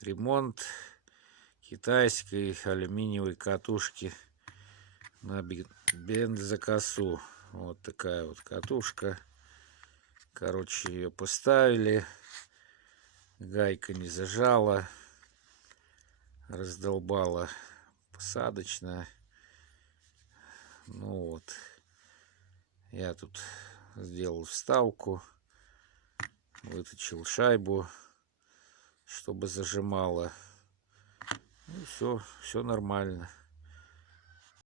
Ремонт китайской алюминиевой катушки на бензокосу. Вот такая вот катушка. Короче, ее поставили. Гайка не зажала. Раздолбала посадочно. Ну вот. Я тут сделал вставку. Выточил шайбу, чтобы зажимало. Ну, все нормально.